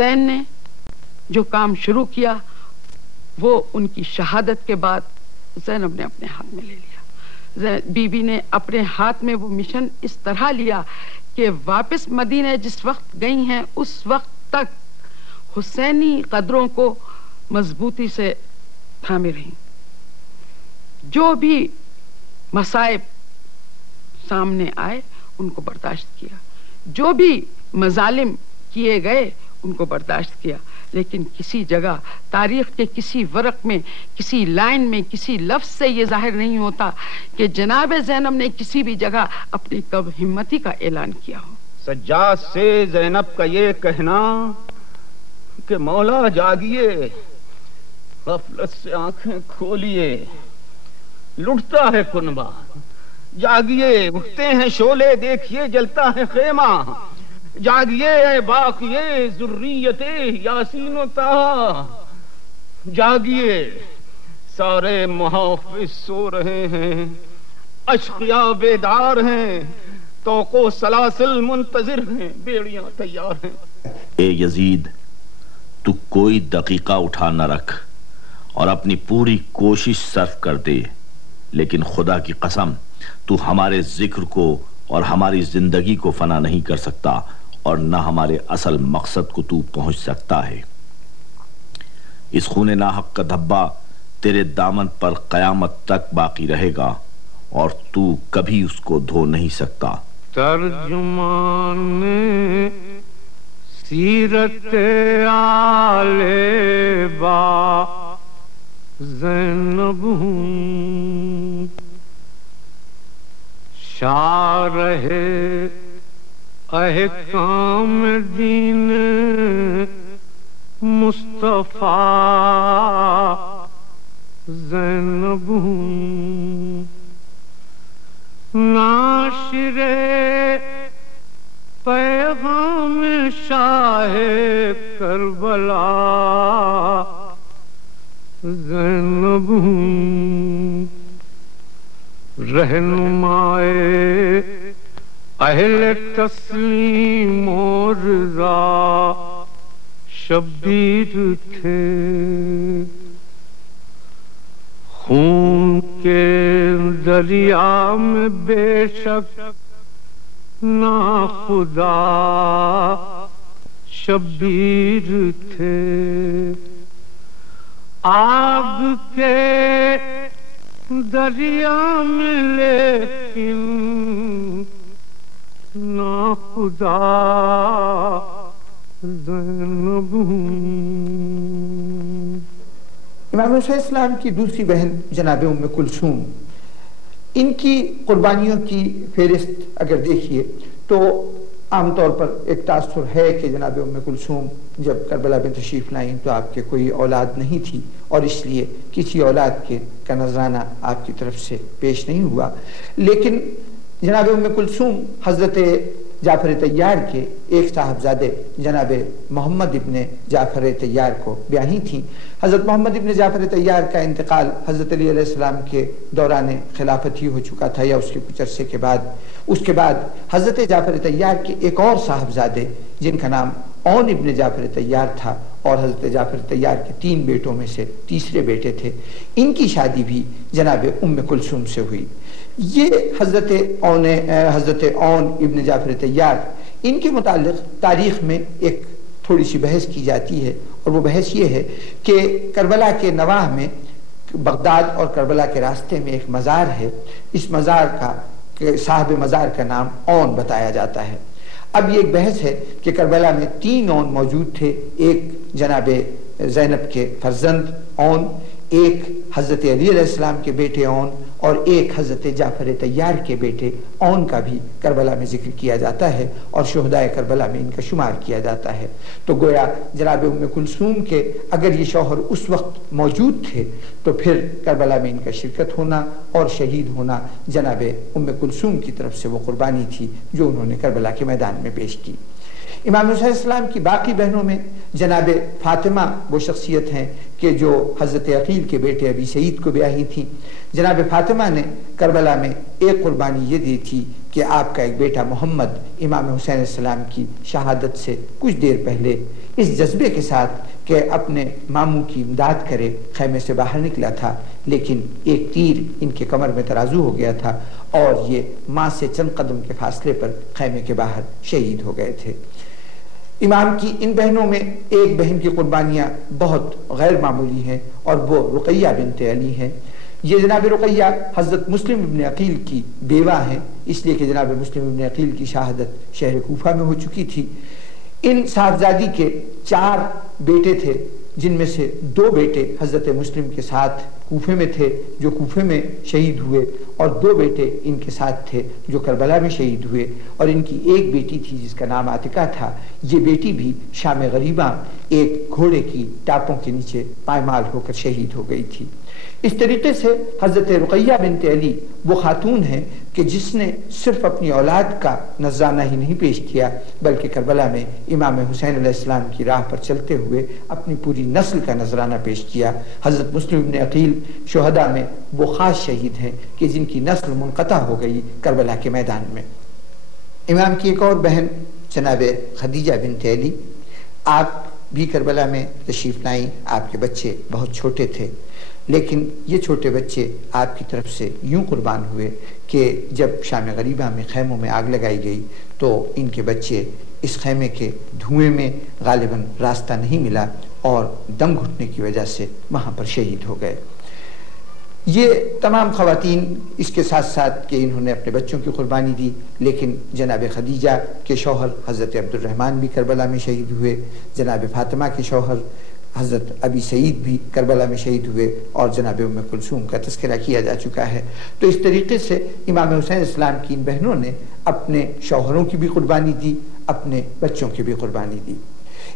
حسین نے جو کام شروع کیا وہ ان کی شہادت کے بعد زینب نے اپنے ہاتھ میں لے لیا. بی بی نے اپنے ہاتھ میں وہ مشن اس طرح لیا کہ واپس مدینہ جس وقت گئی ہیں اس وقت تک حسینی قدروں کو مضبوطی سے تھامے رہیں. جو بھی مصائب سامنے آئے ان کو برداشت کیا, جو بھی مظالم کیے گئے ان کو برداشت کیا, لیکن کسی جگہ تاریخ کے کسی ورق میں, کسی لائن میں, کسی لفظ سے یہ ظاہر نہیں ہوتا کہ جناب زینب نے کسی بھی جگہ اپنی کم ہمتی کا اعلان کیا ہو. سجاد سے زینب کا یہ کہنا کہ مولا جاگیے, غفلت سے آنکھیں کھولیے, لٹتا ہے کنبہ, جاگیے, اٹھتے ہیں شعلے, دیکھیے جلتا ہے خیمہ, جاگیے اے باقیے ذریت یاسین و طٰہٰ, جاگیے سارے محافظ سو رہے ہیں, اشقیاء بیدار ہیں, توق و سلاسل منتظر ہیں, بیڑیاں تیار ہیں. اے یزید, تو کوئی دقیقہ اٹھا نہ رکھ اور اپنی پوری کوشش صرف کر دے, لیکن خدا کی قسم تو ہمارے ذکر کو اور ہماری زندگی کو فنا نہیں کر سکتا, اور نہ ہمارے اصل مقصد کو تو پہنچ سکتا ہے. اس خون ناحق کا دھبا تیرے دامن پر قیامت تک باقی رہے گا اور تو کبھی اس کو دھو نہیں سکتا. ترجمان سیرت آل با زینب ہوں, شارح احکام دین مصطفیٰ زینب ہوں, ناشر پیغام شاہ کربلا زینب ہوں, رہنمائے اہل تسلیم و رضا شبیر تھے, خون کے دریا میں بے شک ناخدا شبیر تھے, آگ کے دریا میں لیکن ناخدا زینب ہوں. امام حسین السلام کی دوسری بہن جناب ام کلثوم, ان کی قربانیوں کی فہرست اگر دیکھیے تو عام طور پر ایک تاثر ہے کہ جناب ام کلثوم جب کربلا میں تشریف لائیں تو آپ کے کوئی اولاد نہیں تھی, اور اس لیے کسی اولاد کا نذرانہ آپ کی طرف سے پیش نہیں ہوا. لیکن جناب ام کلثوم حضرت جعفر طیار کے ایک صاحبزادے جناب محمد ابن جعفر طیار کو بیاہی تھیں. حضرت محمد ابن جعفر طیار کا انتقال حضرت علی علیہ السلام کے دوران خلافت ہی ہو چکا تھا, یا اس کے کچھ عرصے کے بعد. اس کے بعد حضرت جعفر طیار کے ایک اور صاحبزادے جن کا نام اون ابن جعفر طیار تھا, اور حضرت جعفر طیار کے 3 بیٹوں میں سے تیسرے بیٹے تھے, ان کی شادی بھی جناب ام کلثوم سے ہوئی. یہ حضرت اون ابن جعفر طیار, ان کے متعلق تاریخ میں ایک تھوڑی سی بحث کی جاتی ہے, اور وہ بحث یہ ہے کہ کربلا کے نواح میں, بغداد اور کربلا کے راستے میں ایک مزار ہے, اس مزار کا صاحب مزار کا نام اون بتایا جاتا ہے. اب یہ ایک بحث ہے کہ کربلا میں 3 اون موجود تھے, ایک جناب زینب کے فرزند اون, ایک حضرت علی علیہ السلام کے بیٹے اون, اور ایک حضرت جعفر طیار کے بیٹے اون کا بھی کربلا میں ذکر کیا جاتا ہے, اور شہدائے کربلا میں ان کا شمار کیا جاتا ہے. تو گویا جناب ام کلثوم کے اگر یہ شوہر اس وقت موجود تھے تو پھر کربلا میں ان کا شرکت ہونا اور شہید ہونا جناب ام کلثوم کی طرف سے وہ قربانی تھی جو انہوں نے کربلا کے میدان میں پیش کی. امام حسین السلام کی باقی بہنوں میں جناب فاطمہ وہ شخصیت ہیں کہ جو حضرت عقیل کے بیٹے ابی سعید کو بیاہی تھیں. جناب فاطمہ نے کربلا میں ایک قربانی یہ دی تھی کہ آپ کا ایک بیٹا محمد امام حسین السلام کی شہادت سے کچھ دیر پہلے اس جذبے کے ساتھ کہ اپنے ماموں کی امداد کرے خیمے سے باہر نکلا تھا، لیکن ایک تیر ان کے کمر میں ترازو ہو گیا تھا اور یہ ماں سے چند قدم کے فاصلے پر خیمے کے باہر شہید ہو گئے تھے۔ امام کی ان بہنوں میں ایک بہن کی قربانیاں بہت غیر معمولی ہیں اور وہ رقیہ بنت علی ہیں۔ یہ جناب رقیہ حضرت مسلم ابن عقیل کی بیوہ ہیں، اس لیے کہ جناب مسلم ابن عقیل کی شہادت شہر کوفہ میں ہو چکی تھی۔ ان صاحبزادی کے 4 بیٹے تھے، جن میں سے 2 بیٹے حضرت مسلم کے ساتھ کوفے میں تھے جو کوفے میں شہید ہوئے، اور 2 بیٹے ان کے ساتھ تھے جو کربلا میں شہید ہوئے، اور ان کی ایک بیٹی تھی جس کا نام عاتقہ تھا۔ یہ بیٹی بھی شام غریباں ایک گھوڑے کی ٹاپوں کے نیچے پائمال ہو کر شہید ہو گئی تھی۔ اس طریقے سے حضرت رقیہ بنت علی وہ خاتون ہیں کہ جس نے صرف اپنی اولاد کا نذرانہ ہی نہیں پیش کیا، بلکہ کربلا میں امام حسین علیہ السلام کی راہ پر چلتے ہوئے اپنی پوری نسل کا نذرانہ پیش کیا۔ حضرت مسلم ابن عقیل شہداء میں وہ خاص شہید ہیں کہ جن کی نسل منقطع ہو گئی کربلا کے میدان میں۔ امام کی ایک اور بہن جناب خدیجہ بنت علی، آپ بھی کربلا میں تشریف لائیں۔ آپ کے بچے بہت چھوٹے تھے، لیکن یہ چھوٹے بچے آپ کی طرف سے یوں قربان ہوئے کہ جب شام غریبہ میں خیموں میں آگ لگائی گئی تو ان کے بچے اس خیمے کے دھوئیں میں غالباً راستہ نہیں ملا اور دم گھٹنے کی وجہ سے وہاں پر شہید ہو گئے۔ یہ تمام خواتین اس کے ساتھ ساتھ کہ انہوں نے اپنے بچوں کی قربانی دی، لیکن جناب خدیجہ کے شوہر حضرت عبد الرحمن بھی کربلا میں شہید ہوئے، جناب فاطمہ کے شوہر حضرت ابی سعید بھی کربلا میں شہید ہوئے، اور جناب ام کلثوم کا تذکرہ کیا جا چکا ہے۔ تو اس طریقے سے امام حسین اسلام کی ان بہنوں نے اپنے شوہروں کی بھی قربانی دی، اپنے بچوں کی بھی قربانی دی۔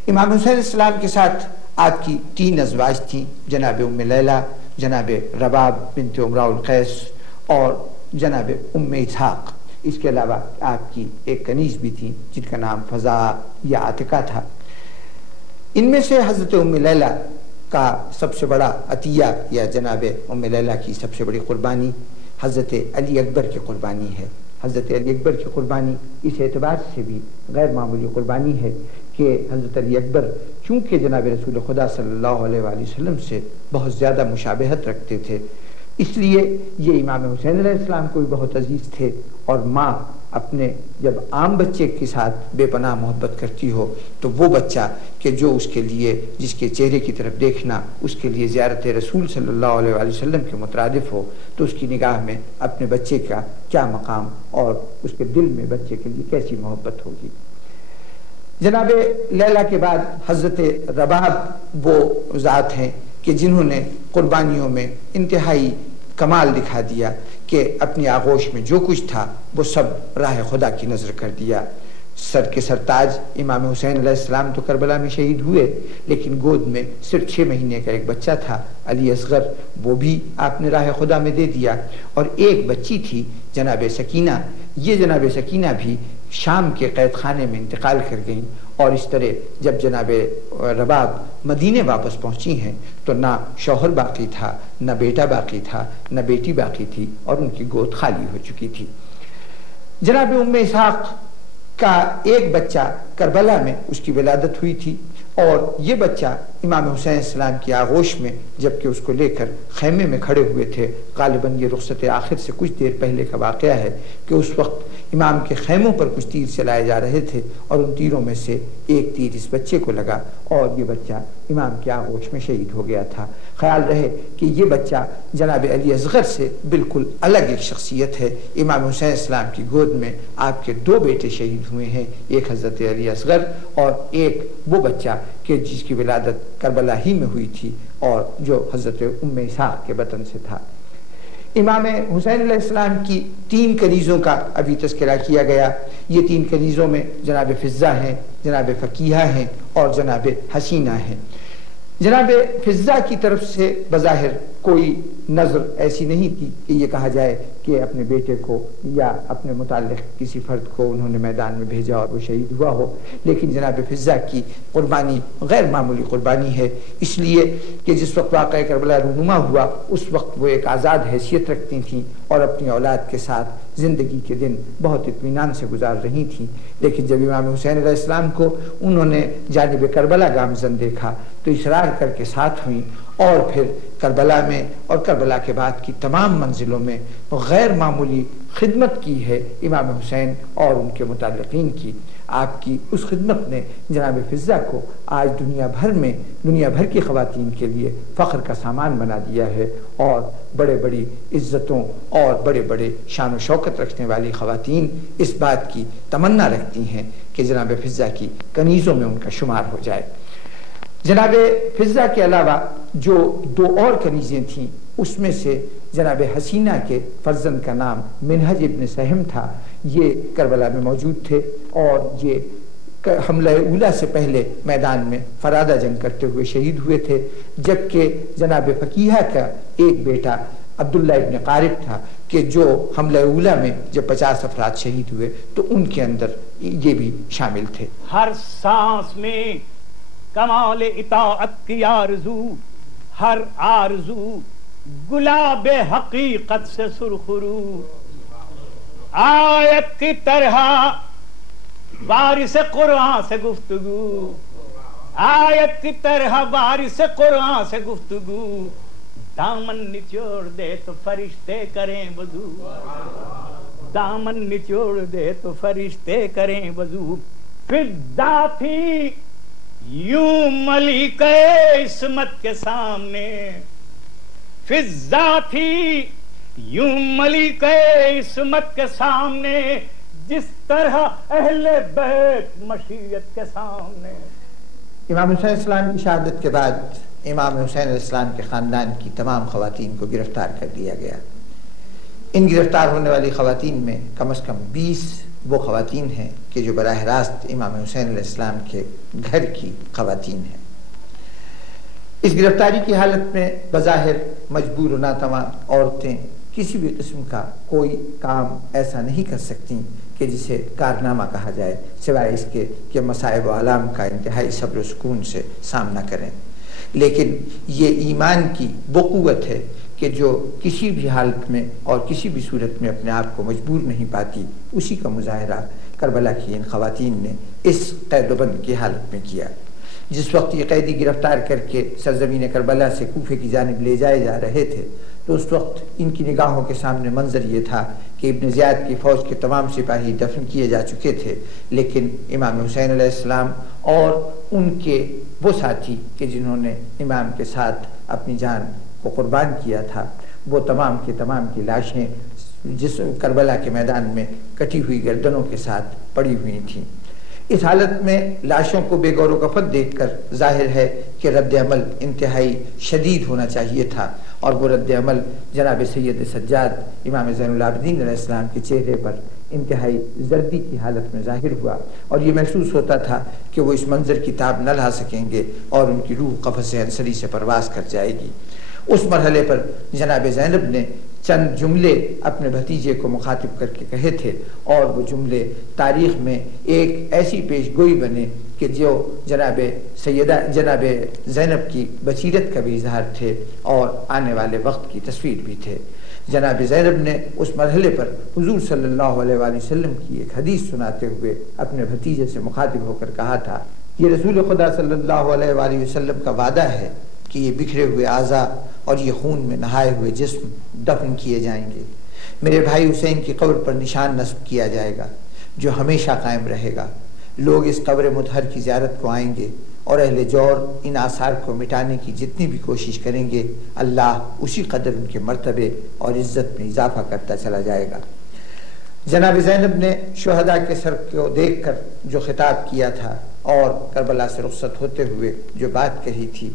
امام حسین اسلام کے ساتھ آپ کی 3 ازواج تھیں، جناب ام لیلہ، جناب رباب بنت امراء القیس اور جناب ام اسحاق۔ اس کے علاوہ آپ کی ایک کنیز بھی تھی جن کا نام فضا یا عاتقہ تھا۔ ان میں سے حضرت ام لیلہ کا سب سے بڑا عطیہ یا جناب ام لیلہ کی سب سے بڑی قربانی حضرت علی اکبر کی قربانی ہے۔ حضرت علی اکبر کی قربانی اس اعتبار سے بھی غیر معمولی قربانی ہے کہ حضرت علی اکبر چونکہ جناب رسول خدا صلی اللہ علیہ وآلہ وسلم سے بہت زیادہ مشابہت رکھتے تھے، اس لیے یہ امام حسین علیہ السلام کو بھی بہت عزیز تھے، اور ماں اپنے جب عام بچے کے ساتھ بے پناہ محبت کرتی ہو تو وہ بچہ کہ جو اس کے لیے جس کے چہرے کی طرف دیکھنا اس کے لیے زیارت رسول صلی اللہ علیہ وآلہ وسلم کے مترادف ہو، تو اس کی نگاہ میں اپنے بچے کا کیا مقام اور اس کے دل میں بچے کے لیے کیسی محبت ہوگی۔ جناب لیلہ کے بعد حضرت رباب وہ ذات ہیں کہ جنہوں نے قربانیوں میں انتہائی کمال دکھا دیا کہ اپنی آغوش میں جو کچھ تھا وہ سب راہ خدا کی نظر کر دیا۔ سر کے سرتاج امام حسین علیہ السلام تو کربلا میں شہید ہوئے، لیکن گود میں صرف 6 مہینے کا ایک بچہ تھا علی اصغر، وہ بھی آپ نے راہ خدا میں دے دیا، اور ایک بچی تھی جناب سکینہ۔ یہ جناب سکینہ بھی شام کے قید خانے میں انتقال کر گئیں، اور اس طرح جب جناب رباب مدینے واپس پہنچی ہیں تو نہ شوہر باقی تھا، نہ بیٹا باقی تھا، نہ بیٹی باقی تھی، اور ان کی گود خالی ہو چکی تھی۔ جناب ام اسحاق کا ایک بچہ کربلا میں اس کی ولادت ہوئی تھی، اور یہ بچہ امام حسین السلام کی آغوش میں جبکہ اس کو لے کر خیمے میں کھڑے ہوئے تھے، غالباً یہ رخصت آخر سے کچھ دیر پہلے کا واقعہ ہے کہ اس وقت امام کے خیموں پر کچھ تیر چلائے جا رہے تھے، اور ان تیروں میں سے ایک تیر اس بچے کو لگا اور یہ بچہ امام کی آغوش میں شہید ہو گیا تھا۔ خیال رہے کہ یہ بچہ جناب علی اصغر سے بالکل الگ ایک شخصیت ہے۔ امام حسین السلام کی گود میں آپ کے 2 بیٹے شہید ہوئے ہیں، ایک حضرت علی اصغر اور ایک وہ بچہ کہ جس کی ولادت کربلا ہی میں ہوئی تھی اور جو حضرت ام اسحاق کے بطن سے تھا۔ امام حسین علیہ السلام کی 3 کنیزوں کا ابھی تذکرہ کیا گیا۔ یہ 3 کنیزوں میں جناب فضہ ہیں، جناب فقیہہ ہیں اور جناب حسینہ ہیں۔ جناب فضہ کی طرف سے بظاہر کوئی نظر ایسی نہیں تھی کہ یہ کہا جائے کہ اپنے بیٹے کو یا اپنے متعلق کسی فرد کو انہوں نے میدان میں بھیجا اور وہ شہید ہوا ہو، لیکن جناب فضہ کی قربانی غیر معمولی قربانی ہے، اس لیے کہ جس وقت واقعہ کربلا رونما ہوا اس وقت وہ ایک آزاد حیثیت رکھتی تھیں اور اپنی اولاد کے ساتھ زندگی کے دن بہت اطمینان سے گزار رہی تھیں، لیکن جب امام حسین علیہ السلام کو انہوں نے جانب کربلا گامزن دیکھا تو اصرار کر کے ساتھ ہوئیں، اور پھر کربلا میں اور کربلا کے بعد کی تمام منزلوں میں غیر معمولی خدمت کی ہے امام حسین اور ان کے متعلقین کی۔ آپ کی اس خدمت نے جناب فضہ کو آج دنیا بھر کی خواتین کے لیے فخر کا سامان بنا دیا ہے، اور بڑے بڑی عزتوں اور بڑے بڑے شان و شوکت رکھنے والی خواتین اس بات کی تمنا رکھتی ہیں کہ جناب فضہ کی کنیزوں میں ان کا شمار ہو جائے۔ جناب فضہ کے علاوہ جو دو اور کنیزیں تھیں اس میں سے جناب حسینہ کے فرزند کا نام منہج ابن سہم تھا، یہ کربلا میں موجود تھے اور یہ حملہ اولا سے پہلے میدان میں فرادہ جنگ کرتے ہوئے شہید ہوئے تھے، جبکہ جناب فقیہہ کا ایک بیٹا عبداللہ ابن قارب تھا کہ جو حملہ اولا میں جب 50 افراد شہید ہوئے تو ان کے اندر یہ بھی شامل تھے۔ ہر سانس میں کمال اطاعت کی آرزو، ہر آرزو گلاب حقیقت سے سرخرو، آیت کی طرح وارث قرآن سے گفتگو، آیت کی طرح وارث قرآن سے گفتگو، دامن نچوڑ دے تو فرشتے کریں وضو، دامن نچوڑ دے تو فرشتے کریں وضو، پھر ذاتی یوں ملک عصمت کے سامنے، فضہ تھی یوں ملک عصمت کے سامنے، جس طرح اہل بیت مشیت کے سامنے۔ امام حسین علیہ السلام کی شہادت کے بعد امام حسین علیہ السلام کے خاندان کی تمام خواتین کو گرفتار کر دیا گیا۔ ان گرفتار ہونے والی خواتین میں کم از کم 20 وہ خواتین ہیں کہ جو براہ راست امام حسین علیہ السلام کے گھر کی خواتین ہیں۔ اس گرفتاری کی حالت میں بظاہر مجبور و ناتواں عورتیں کسی بھی قسم کا کوئی کام ایسا نہیں کر سکتی کہ جسے کارنامہ کہا جائے، سوائے اس کے کہ مصائب و آلام کا انتہائی صبر و سکون سے سامنا کریں، لیکن یہ ایمان کی وہ قوت ہے کہ جو کسی بھی حالت میں اور کسی بھی صورت میں اپنے آپ کو مجبور نہیں پاتی، اسی کا مظاہرہ کربلا کی ان خواتین نے اس قید و بند کی حالت میں کیا۔ جس وقت یہ قیدی گرفتار کر کے سرزمین کربلا سے کوفے کی جانب لے جائے جا رہے تھے تو اس وقت ان کی نگاہوں کے سامنے منظر یہ تھا کہ ابن زیاد کی فوج کے تمام سپاہی دفن کیے جا چکے تھے، لیکن امام حسین علیہ السلام اور ان کے وہ ساتھی کہ جنہوں نے امام کے ساتھ اپنی جان کو قربان کیا تھا، وہ تمام کی لاشیں جس کربلا کے میدان میں کٹی ہوئی گردنوں کے ساتھ پڑی ہوئی تھیں۔ اس حالت میں لاشوں کو بے غور و کفت دیکھ کر ظاہر ہے کہ رد عمل انتہائی شدید ہونا چاہیے تھا، اور وہ رد عمل جناب سید سجاد امام زین العابدین علیہ السلام کے چہرے پر انتہائی زردی کی حالت میں ظاہر ہوا، اور یہ محسوس ہوتا تھا کہ وہ اس منظر کی تاب نہ لا سکیں گے اور ان کی روح قفس انصری سے پرواز کر جائے گی۔ اس مرحلے پر جناب زینب نے چند جملے اپنے بھتیجے کو مخاطب کر کے کہے تھے، اور وہ جملے تاریخ میں ایک ایسی پیش گوئی بنے کہ جو جناب زینب کی بصیرت کا بھی اظہار تھے اور آنے والے وقت کی تصویر بھی تھے۔ جناب زینب نے اس مرحلے پر حضور صلی اللہ علیہ وآلہ وسلم کی ایک حدیث سناتے ہوئے اپنے بھتیجے سے مخاطب ہو کر کہا تھا، یہ رسول خدا صلی اللہ علیہ وآلہ وسلم کا وعدہ ہے کہ یہ بکھرے ہوئے اعضاء اور یہ خون میں نہائے ہوئے جسم دفن کیے جائیں گے، میرے بھائی حسین کی قبر پر نشان نصب کیا جائے گا جو ہمیشہ قائم رہے گا، لوگ اس قبر مطہر کی زیارت کو آئیں گے اور اہل جور ان آثار کو مٹانے کی جتنی بھی کوشش کریں گے، اللہ اسی قدر ان کے مرتبے اور عزت میں اضافہ کرتا چلا جائے گا۔ جناب زینب نے شہداء کے سر کو دیکھ کر جو خطاب کیا تھا اور کربلا سے رخصت ہوتے ہوئے جو بات کہی تھی،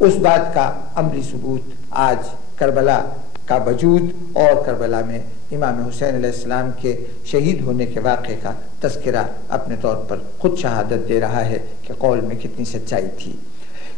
اس بات کا عملی ثبوت آج کربلا کا وجود اور کربلا میں امام حسین علیہ السلام کے شہید ہونے کے واقعے کا تذکرہ اپنے طور پر خود شہادت دے رہا ہے کہ قول میں کتنی سچائی تھی۔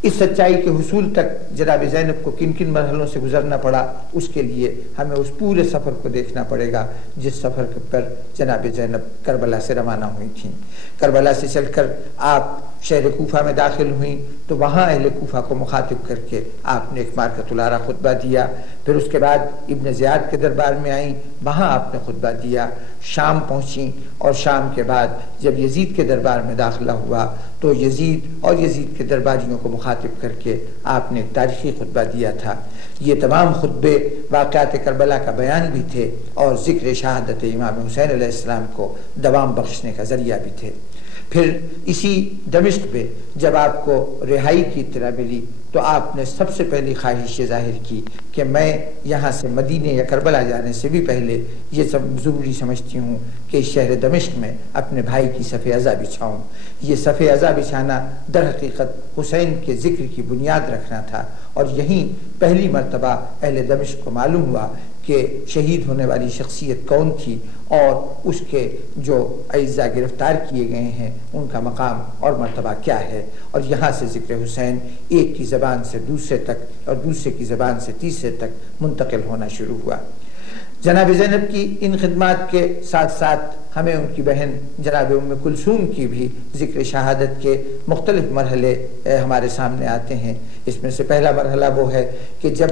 اس سچائی کے حصول تک جناب زینب کو کن کن مرحلوں سے گزرنا پڑا، اس کے لیے ہمیں اس پورے سفر کو دیکھنا پڑے گا جس سفر پر جناب زینب کربلا سے روانہ ہوئی تھیں۔ کربلا سے چل کر آپ شہر کوفہ میں داخل ہوئیں تو وہاں اہل کوفہ کو مخاطب کر کے آپ نے ایک مارکۃ العرا خطبہ دیا، پھر اس کے بعد ابن زیاد کے دربار میں آئیں، وہاں آپ نے خطبہ دیا، شام پہنچیں اور شام کے بعد جب یزید کے دربار میں داخلہ ہوا تو یزید اور یزید کے درباریوں کو مخاطب کر کے آپ نے ایک تاریخی خطبہ دیا تھا۔ یہ تمام خطبے واقعات کربلا کا بیان بھی تھے اور ذکر شہادت امام حسین علیہ السلام کو دوام بخشنے کا ذریعہ بھی تھے۔ پھر اسی دمشق میں جب آپ کو رہائی کی اطلاع ملی تو آپ نے سب سے پہلی خواہش یہ ظاہر کی کہ میں یہاں سے مدینے یا کربلا جانے سے بھی پہلے یہ سب ضروری سمجھتی ہوں کہ شہر دمشق میں اپنے بھائی کی صف عزا بچھاؤں۔ یہ صف عزا بچھانا در حقیقت حسین کے ذکر کی بنیاد رکھنا تھا، اور یہیں پہلی مرتبہ اہل دمشق کو معلوم ہوا کہ شہید ہونے والی شخصیت کون تھی اور اس کے جو اعزاء گرفتار کیے گئے ہیں ان کا مقام اور مرتبہ کیا ہے، اور یہاں سے ذکر حسین ایک کی زبان سے دوسرے تک اور دوسرے کی زبان سے تیسرے تک منتقل ہونا شروع ہوا۔ جناب زینب کی ان خدمات کے ساتھ ساتھ ہمیں ان کی بہن جناب ام کلثوم کی بھی ذکر شہادت کے مختلف مرحلے ہمارے سامنے آتے ہیں۔ اس میں سے پہلا مرحلہ وہ ہے کہ جب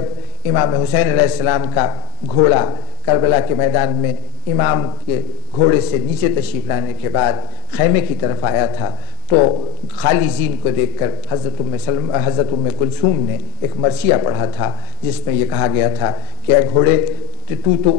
امام حسین علیہ السلام کا گھوڑا کربلا کے میدان میں امام کے گھوڑے سے نیچے تشریف لانے کے بعد خیمے کی طرف آیا تھا تو خالی زین کو دیکھ کر حضرت ام کلثوم نے ایک مرثیہ پڑھا تھا جس میں یہ کہا گیا تھا کہ اے گھوڑے تو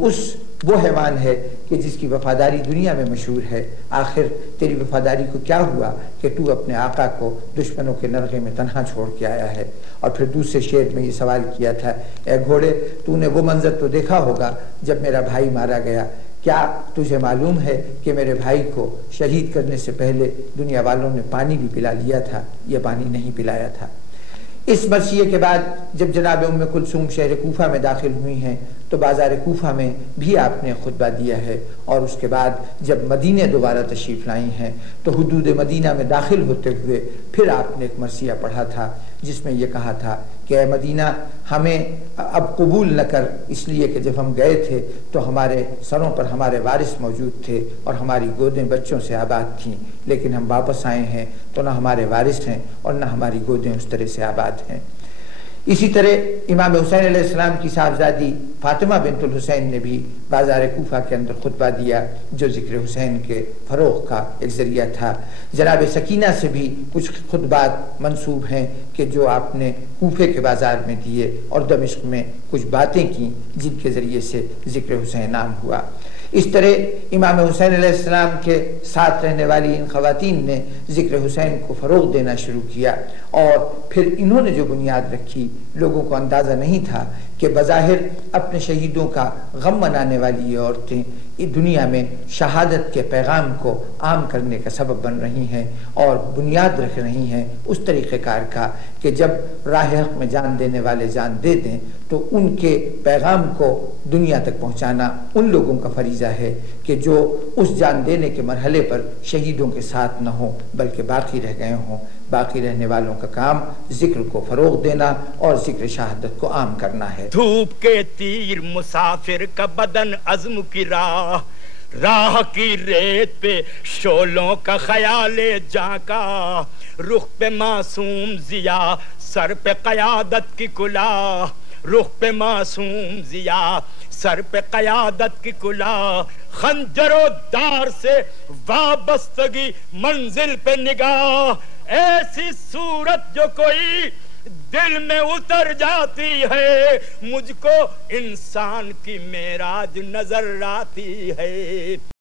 وہ حیوان ہے کہ جس کی وفاداری دنیا میں مشہور ہے، آخر تیری وفاداری کو کیا ہوا کہ تو اپنے آقا کو دشمنوں کے نرغے میں تنہا چھوڑ کے آیا ہے۔ اور پھر دوسرے شعر میں یہ سوال کیا تھا، اے گھوڑے تو نے وہ منظر تو دیکھا ہوگا جب میرا بھائی مارا گیا، کیا تجھے معلوم ہے کہ میرے بھائی کو شہید کرنے سے پہلے دنیا والوں نے پانی بھی پلا لیا تھا، یہ پانی نہیں پلایا تھا۔ اس مرثیے کے بعد جب جناب ام کلثوم شہر کوفہ میں داخل ہوئی ہیں تو بازار کوفہ میں بھی آپ نے خطبہ دیا ہے، اور اس کے بعد جب مدینہ دوبارہ تشریف لائی ہیں تو حدود مدینہ میں داخل ہوتے ہوئے پھر آپ نے ایک مرثیہ پڑھا تھا جس میں یہ کہا تھا کہ اے مدینہ ہمیں اب قبول نہ کر، اس لیے کہ جب ہم گئے تھے تو ہمارے سروں پر ہمارے وارث موجود تھے اور ہماری گودیں بچوں سے آباد تھیں، لیکن ہم واپس آئے ہیں تو نہ ہمارے وارث ہیں اور نہ ہماری گودیں اس طرح سے آباد ہیں۔ اسی طرح امام حسین علیہ السلام کی صاحبزادی فاطمہ بنت الحسین نے بھی بازار کوفہ کے اندر خطبہ دیا جو ذکر حسین کے فروغ کا ایک ذریعہ تھا۔ جناب سکینہ سے بھی کچھ خطبات منسوب ہیں کہ جو آپ نے کوفے کے بازار میں دیے اور دمشق میں کچھ باتیں کی جن کے ذریعے سے ذکر حسین عام ہوا۔ اس طرح امام حسین علیہ السلام کے ساتھ رہنے والی ان خواتین نے ذکر حسین کو فروغ دینا شروع کیا، اور پھر انہوں نے جو بنیاد رکھی، لوگوں کو اندازہ نہیں تھا کہ بظاہر اپنے شہیدوں کا غم منانے والی یہ عورتیں دنیا میں شہادت کے پیغام کو عام کرنے کا سبب بن رہی ہیں اور بنیاد رکھ رہی ہیں اس طریقہ کار کا کہ جب راہ حق میں جان دینے والے جان دے دیں تو ان کے پیغام کو دنیا تک پہنچانا ان لوگوں کا فریضہ ہے کہ جو اس جان دینے کے مرحلے پر شہیدوں کے ساتھ نہ ہوں بلکہ باقی رہ گئے ہوں۔ باقی رہنے والوں کا کام ذکر کو فروغ دینا اور ذکر شہادت کو عام کرنا ہے۔ دھوپ کے تیر مسافر کا بدن عزم کی راہ کی ریت پہ شولوں کا خیال جاں کا، رخ پہ معصوم ضیا سر پہ قیادت کی کلا، رخ پہ معصوم ضیا سر پہ قیادت کی کلا، خنجر و دار سے وابستگی منزل پہ نگاہ، ایسی صورت جو کوئی دل میں اتر جاتی ہے، مجھ کو انسان کی معراج نظر آتی ہے۔